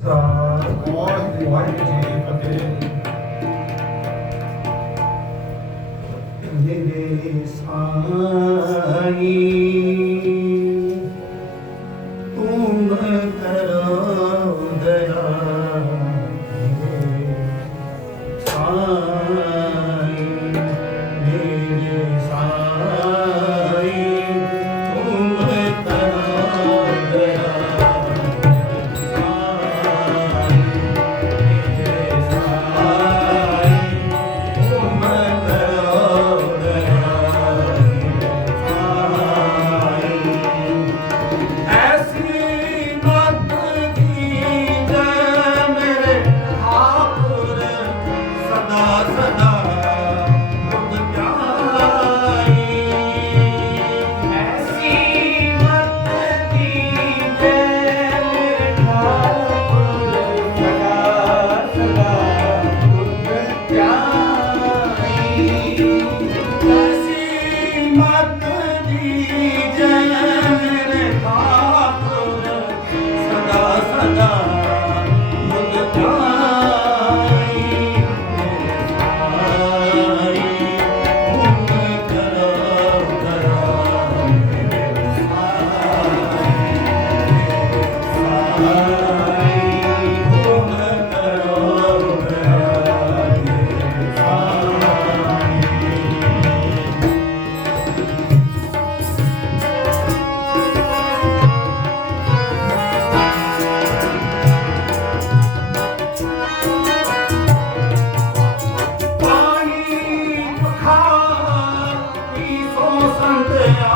ਵਾਹਿਗੁਰੂ ਵਾਹਿਗੁਰੂ ਜੀ ਕੀ ਫਤਿਹ ਮੇਰੇ ਸਾਈ i'm Santa.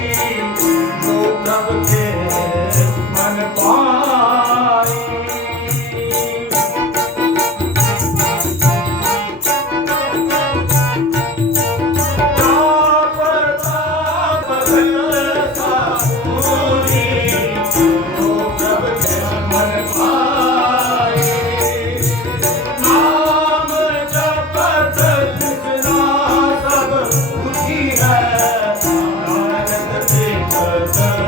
da da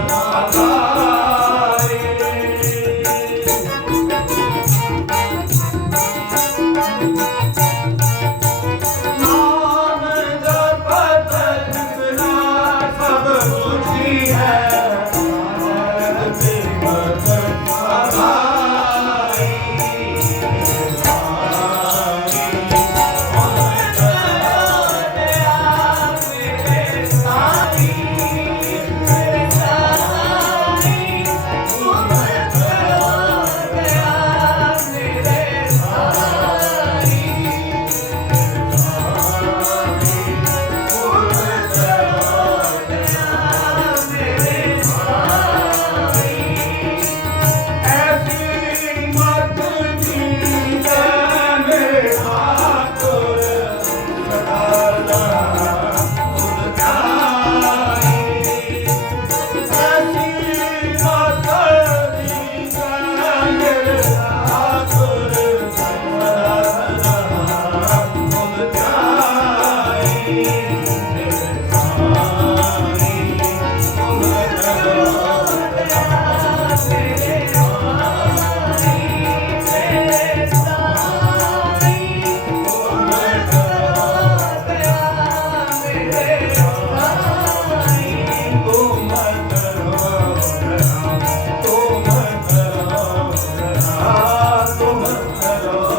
Hello.